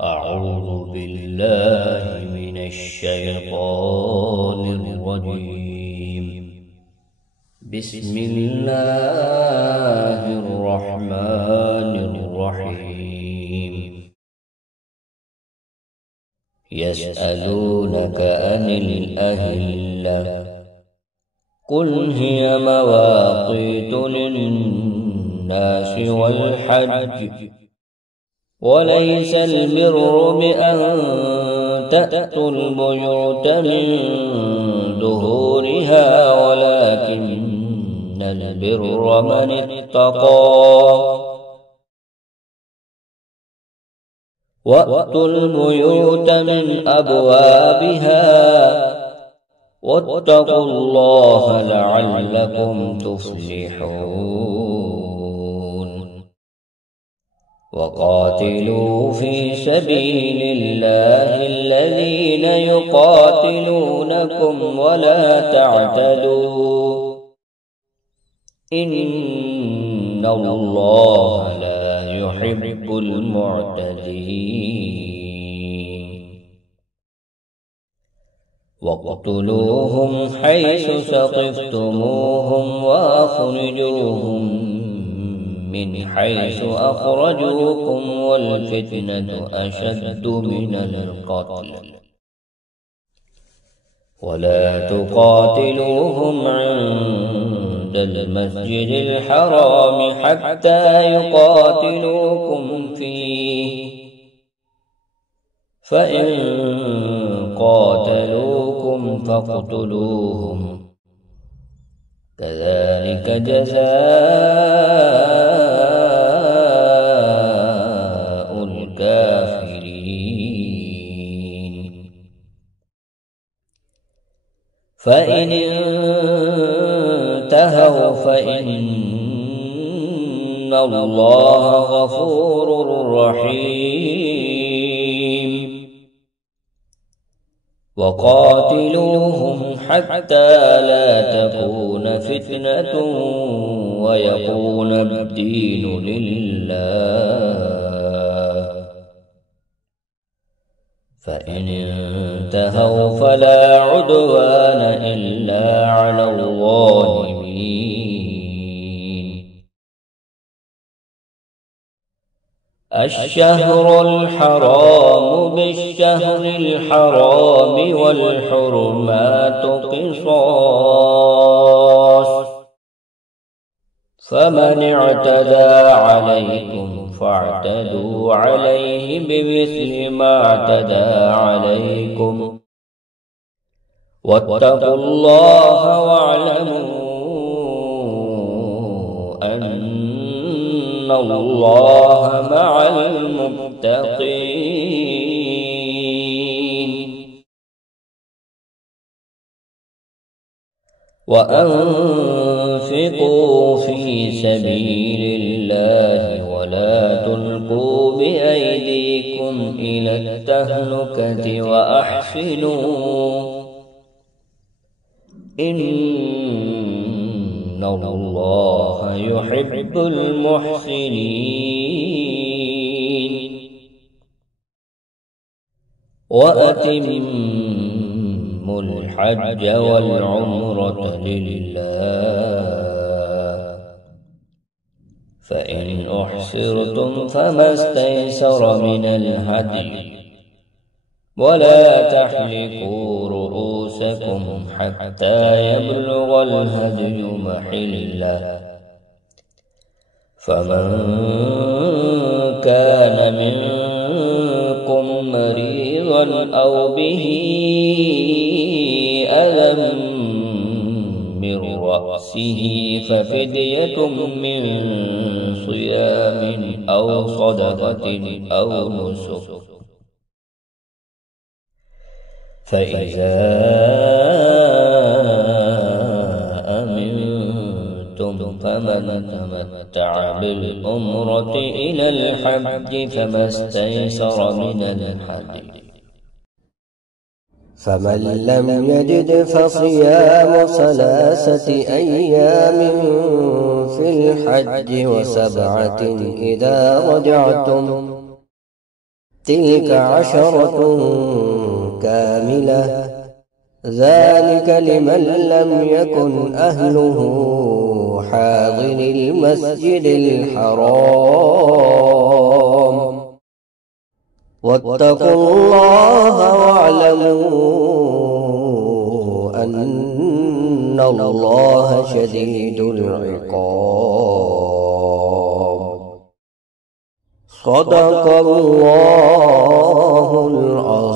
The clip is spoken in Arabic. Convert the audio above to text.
أعوذ بالله من الشيطان الرجيم. بسم الله الرحمن الرحيم. يسألونك عن الأهلة قل هي مواقيت للناس والحج وليس البر بأن تأتوا البيوت من ظهورها ولكن البر من اتقى وأتوا البيوت من أبوابها واتقوا الله لعلكم تفلحون. وقاتلوا في سبيل الله الذين يقاتلونكم ولا تعتدوا إن الله لا يحب المعتدين. واقتلوهم حيث ثقفتموهم وأخرجوهم من حيث أخرجوكم والفتنة أشد من القتل ولا تقاتلوهم عند المسجد الحرام حتى يقاتلوكم فيه فإن قاتلوكم فاقتلوهم كذلك جزاء الكافرين. فإن انتهوا فإن الله غفور رحيم. وقاتلوهم حتى لا تكون فتنة ويكون الدين لله. فإن انتهوا فلا عدوان إلا على الظالمين. الشهر الحرام بالشهر الحرام والحرمات قصاص فمن اعتدى عليكم فاعتدوا عليه بمثل ما اعتدى عليكم واتقوا الله واعلموا أن الله مع المتقين. وأنفقوا في سبيل الله ولا تلقوا بأيديكم إلى التهلكة وأحسنوا إن الله يحب المحسنين. وأتموا الحج والعمرة لله فإن أحصرتم فما استيسر من الهدي ولا تحلقوا رؤوسكم حتى يبلغ الهدي محله. فمن كان منكم مريضا أو به أذى من رأسه ففدية من صيام أو صدقة أو نسك. فإذا أمنتم فمن تمتع بالعمرة إلى الحج فما استيسر من الهدي. فمن لم يجد فصيام 3 أيام في الحج و7 إذا رجعتم تلك 10 كاملة ذلك لمن لم يكن أهله حاضر المسجد الحرام واتقوا الله واعلموا أن الله شديد العقاب. صدق الله العظيم.